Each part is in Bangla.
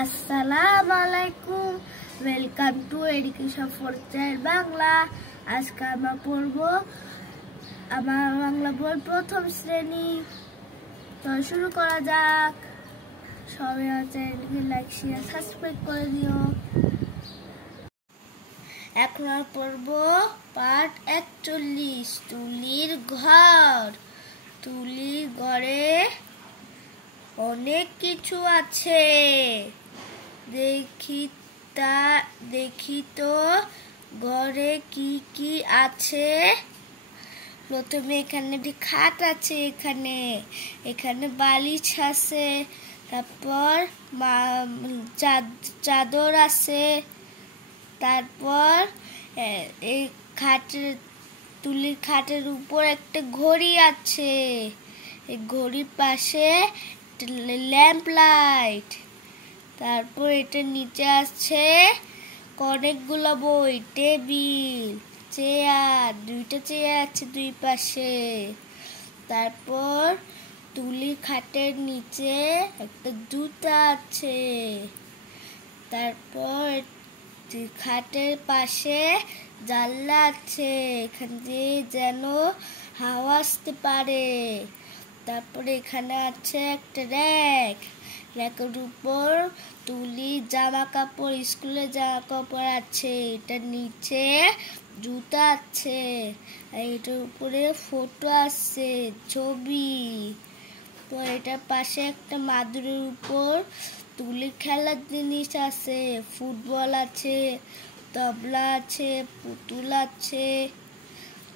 আসসালামু আলাইকুম, welcome to education for child Bangla. আজকে আমরা পড়ব আমার বাংলা বই প্রথম শ্রেণী। তো শুরু করা যাক। সবাই চ্যানেলকে লাইক শেয়ার সাবস্ক্রাইব করে দিও। এখন আমরা পড়ব পার্ট 41, তুলির ঘর। তুলির ঘরে অনেক কিছু আছে, দেখি তো ঘরে কি কি আছে। প্রথমে এখানে একটি খাট আছে, এখানে বালিশ আছে, তারপর চাদর আছে, তারপর এই তুলির খাটের উপর একটা ঘড়ি আছে, এই ঘড়ির পাশে ল্যাম্প লাইট। তারপর এটার নিচে আছে অনেকগুলো বই, টেবিল, চেয়ার, দুইটা চেয়ার আছে দুই পাশে। তারপর তুলির খাটের নিচে একটা জুতা আছে। তারপর খাটের পাশে জানলা আছে, এখান দিয়ে যেন হাওয়া আসতে পারে। তারপরে এখানে আছে একটা র্যাকের উপর তুলি জামা কাপড়, স্কুলের জামা কাপড় আছে। এটার নিচে জুতা আছে, এটার উপরে ফটো আছে, ছবি। তো এটার পাশে একটা মাদুরের উপর তুলির খেলার জিনিস আছে, ফুটবল আছে, তবলা আছে, পুতুল আছে।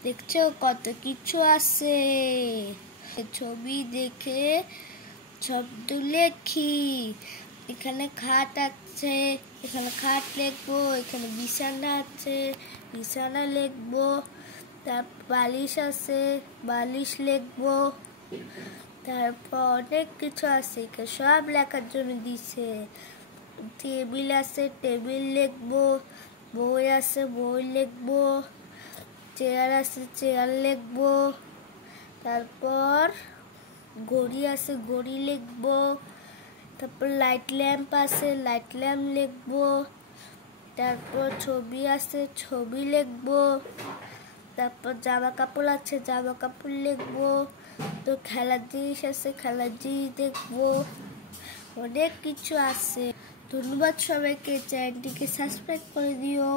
দেখছো কত কিছু আছে। ছবি দেখে শব্দ লেখি। এখানে খাট আছে, এখানে খাট লিখবো। এখানে বিছানা আছে, বিছানা লিখবো। তারপর বালিশ আছে, বালিশ লিখবো। তারপর অনেক কিছু আছে, সব লেখার জন্য দিছে। টেবিল আছে, টেবিল লিখবো। বই আছে, বই লিখবো। চেয়ার আছে, চেয়ার লিখবো। তারপর ঘড়ি আছে, ঘড়ি লিখবো। তারপর লাইট ল্যাম্প আছে, লাইট ল্যাম্প লিখবো। তারপর ছবি আছে, ছবি লিখবো। তারপর জামা কাপড় আছে, জামা কাপড় লিখবো। তো খেলার জিনিস আছে, খেলার জিনিস দেখবো। অনেক কিছু আছে। ধন্যবাদ সবাইকে, চ্যানেলটিকে সাবস্ক্রাইব করে দিও।